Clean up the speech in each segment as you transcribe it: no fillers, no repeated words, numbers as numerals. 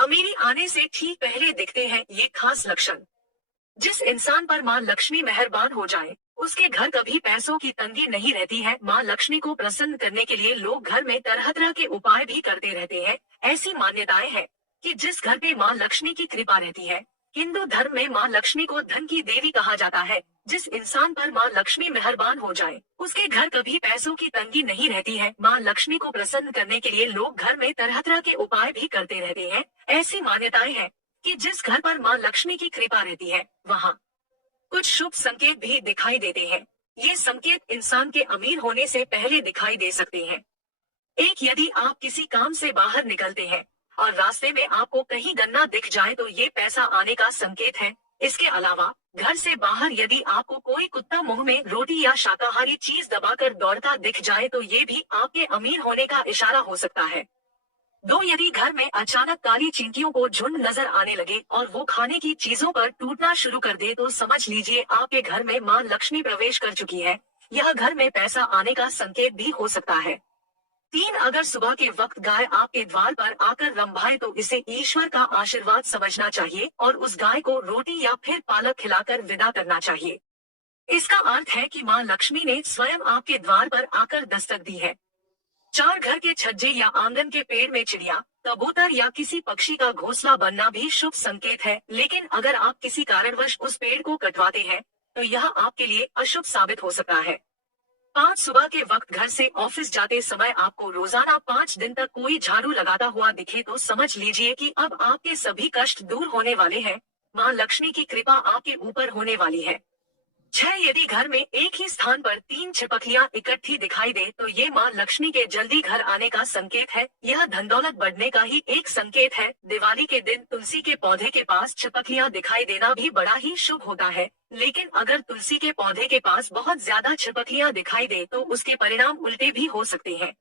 अमीरी आने से ठीक पहले दिखते हैं ये खास लक्षण। जिस इंसान पर माँ लक्ष्मी मेहरबान हो जाए, उसके घर कभी पैसों की तंगी नहीं रहती है। माँ लक्ष्मी को प्रसन्न करने के लिए लोग घर में तरह तरह के उपाय भी करते रहते हैं। ऐसी मान्यताएं हैं कि जिस घर पे माँ लक्ष्मी की कृपा रहती है, हिंदू धर्म में माँ लक्ष्मी को धन की देवी कहा जाता है। जिस इंसान पर माँ लक्ष्मी मेहरबान हो जाए, उसके घर कभी पैसों की तंगी नहीं रहती है। माँ लक्ष्मी को प्रसन्न करने के लिए लोग घर में तरह तरह के उपाय भी करते रहते हैं। ऐसी मान्यताएं हैं कि जिस घर पर माँ लक्ष्मी की कृपा रहती है, वहाँ कुछ शुभ संकेत भी दिखाई देते हैं। ये संकेत इंसान के अमीर होने से पहले दिखाई दे सकते हैं। एक, यदि आप किसी काम से बाहर निकलते हैं और रास्ते में आपको कहीं गन्ना दिख जाए तो ये पैसा आने का संकेत है। इसके अलावा घर से बाहर यदि आपको कोई कुत्ता मुंह में रोटी या शाकाहारी चीज दबाकर दौड़ता दिख जाए तो ये भी आपके अमीर होने का इशारा हो सकता है। दो, यदि घर में अचानक काली चींटियों को झुंड नजर आने लगे और वो खाने की चीजों पर टूटना शुरू कर दे तो समझ लीजिए आपके घर में माँ लक्ष्मी प्रवेश कर चुकी है। यह घर में पैसा आने का संकेत भी हो सकता है। तीन, अगर सुबह के वक्त गाय आपके द्वार पर आकर रंभाए तो इसे ईश्वर का आशीर्वाद समझना चाहिए और उस गाय को रोटी या फिर पालक खिलाकर विदा करना चाहिए। इसका अर्थ है कि माँ लक्ष्मी ने स्वयं आपके द्वार पर आकर दस्तक दी है। चार, घर के छज्जे या आंगन के पेड़ में चिड़िया, कबूतर या किसी पक्षी का घोंसला बनना भी शुभ संकेत है। लेकिन अगर आप किसी कारणवश उस पेड़ को कटवाते हैं तो यह आपके लिए अशुभ साबित हो सकता है। पाँच, सुबह के वक्त घर से ऑफिस जाते समय आपको रोजाना 5 दिन तक कोई झाड़ू लगाता हुआ दिखे तो समझ लीजिए कि अब आपके सभी कष्ट दूर होने वाले हैं। माँ लक्ष्मी की कृपा आपके ऊपर होने वाली है। 6, यदि घर में एक ही स्थान पर 3 छिपकलियां इकट्ठी दिखाई दे तो ये माँ लक्ष्मी के जल्दी घर आने का संकेत है। यह धन दौलत बढ़ने का ही एक संकेत है। दिवाली के दिन तुलसी के पौधे के पास छिपकलियां दिखाई देना भी बड़ा ही शुभ होता है। लेकिन अगर तुलसी के पौधे के पास बहुत ज्यादा छिपकलियां दिखाई दे तो उसके परिणाम उल्टे भी हो सकते हैं।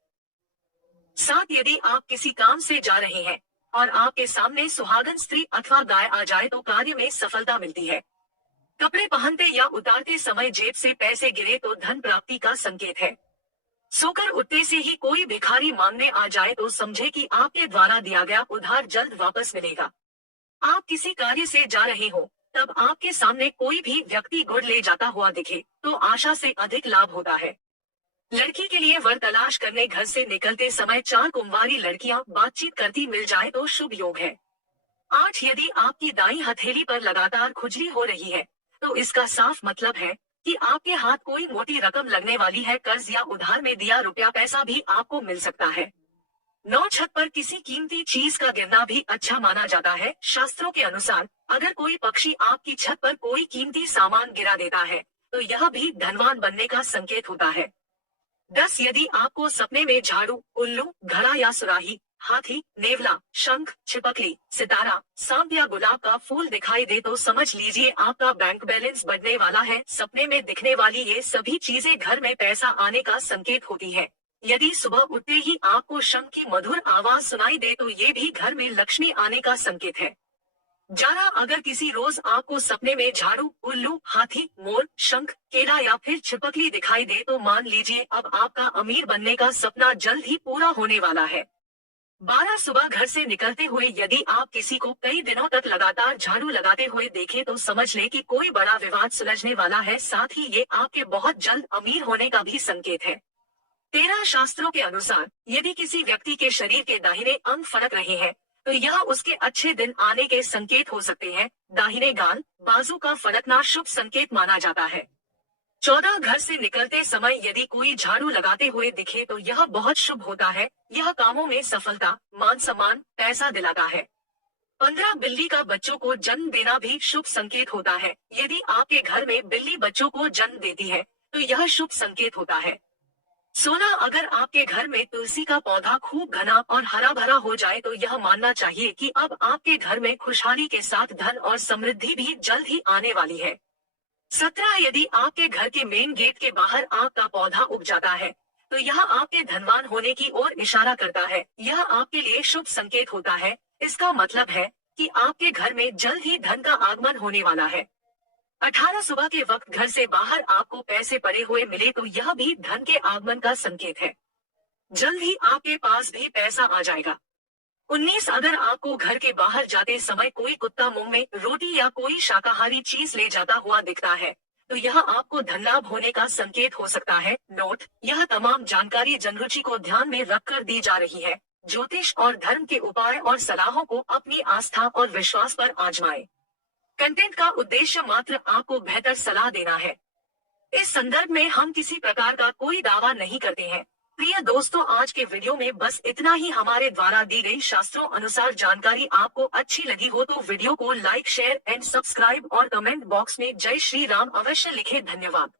7, यदि आप किसी काम से जा रहे हैं और आपके सामने सुहागन स्त्री अथवा गाय आ जाए तो कार्य में सफलता मिलती है। कपड़े पहनते या उतारते समय जेब से पैसे गिरे तो धन प्राप्ति का संकेत है। सोकर उठते से ही कोई भिखारी मांगने आ जाए तो समझे कि आपके द्वारा दिया गया उधार जल्द वापस मिलेगा। आप किसी कार्य से जा रहे हो, तब आपके सामने कोई भी व्यक्ति गुड़ ले जाता हुआ दिखे तो आशा से अधिक लाभ होता है। लड़की के लिए वर तलाश करने घर से निकलते समय 4 कुंवारी लड़कियां बातचीत करती मिल जाए तो शुभ योग है। 8, यदि आपकी दाईं हथेली पर लगातार खुजली हो रही है तो इसका साफ मतलब है कि आपके हाथ कोई मोटी रकम लगने वाली है। कर्ज या उधार में दिया रुपया पैसा भी आपको मिल सकता है। 9, छत पर किसी कीमती चीज का गिरना भी अच्छा माना जाता है। शास्त्रों के अनुसार अगर कोई पक्षी आपकी छत पर कोई कीमती सामान गिरा देता है तो यह भी धनवान बनने का संकेत होता है। 10, यदि आपको सपने में झाड़ू, उल्लू, घड़ा या सुराही, हाथी, नेवला, शंख, छिपकली, सितारा, सांप या गुलाब का फूल दिखाई दे तो समझ लीजिए आपका बैंक बैलेंस बढ़ने वाला है। सपने में दिखने वाली ये सभी चीजें घर में पैसा आने का संकेत होती है। यदि सुबह उठते ही आपको शंख की मधुर आवाज सुनाई दे तो ये भी घर में लक्ष्मी आने का संकेत है। 11, अगर किसी रोज आपको सपने में झाड़ू, उल्लू, हाथी, मोर, शंख, केला या फिर छिपकली दिखाई दे तो मान लीजिए अब आपका अमीर बनने का सपना जल्द ही पूरा होने वाला है। 12, सुबह घर से निकलते हुए यदि आप किसी को कई दिनों तक लगातार झाड़ू लगाते हुए देखें तो समझ लें कि कोई बड़ा विवाद सुलझने वाला है। साथ ही ये आपके बहुत जल्द अमीर होने का भी संकेत है। 13, शास्त्रों के अनुसार यदि किसी व्यक्ति के शरीर के दाहिने अंग फड़क रहे हैं तो यह उसके अच्छे दिन आने के संकेत हो सकते हैं। दाहिने गाल, बाजू का फड़कना शुभ संकेत माना जाता है। 14, घर से निकलते समय यदि कोई झाड़ू लगाते हुए दिखे तो यह बहुत शुभ होता है। यह कामों में सफलता, मान सम्मान, पैसा दिलाता है। 15, बिल्ली का बच्चों को जन्म देना भी शुभ संकेत होता है। यदि आपके घर में बिल्ली बच्चों को जन्म देती है तो यह शुभ संकेत होता है। 16, अगर आपके घर में तुलसी का पौधा खूब घना और हरा भरा हो जाए तो यह मानना चाहिए कि अब आपके घर में खुशहाली के साथ धन और समृद्धि भी जल्द ही आने वाली है। 17, यदि आपके घर के मेन गेट के बाहर आग का पौधा उग जाता है तो यह आपके धनवान होने की ओर इशारा करता है। यह आपके लिए शुभ संकेत होता है। इसका मतलब है कि आपके घर में जल्द ही धन का आगमन होने वाला है। 18, सुबह के वक्त घर से बाहर आपको पैसे पड़े हुए मिले तो यह भी धन के आगमन का संकेत है। जल्द ही आपके पास भी पैसा आ जाएगा। 19 अगर आपको घर के बाहर जाते समय कोई कुत्ता मुंह में रोटी या कोई शाकाहारी चीज ले जाता हुआ दिखता है, तो यह आपको धन लाभ होने का संकेत हो सकता है। नोट: यह तमाम जानकारी जनरुचि को ध्यान में रखकर दी जा रही है। ज्योतिष और धर्म के उपाय और सलाहों को अपनी आस्था और विश्वास पर आजमाएं। कंटेंट का उद्देश्य मात्र आपको बेहतर सलाह देना है। इस संदर्भ में हम किसी प्रकार का कोई दावा नहीं करते हैं। प्रिय दोस्तों, आज के वीडियो में बस इतना ही। हमारे द्वारा दी गई शास्त्रों अनुसार जानकारी आपको अच्छी लगी हो तो वीडियो को लाइक, शेयर एंड सब्सक्राइब और कमेंट बॉक्स में जय श्री राम अवश्य लिखें। धन्यवाद।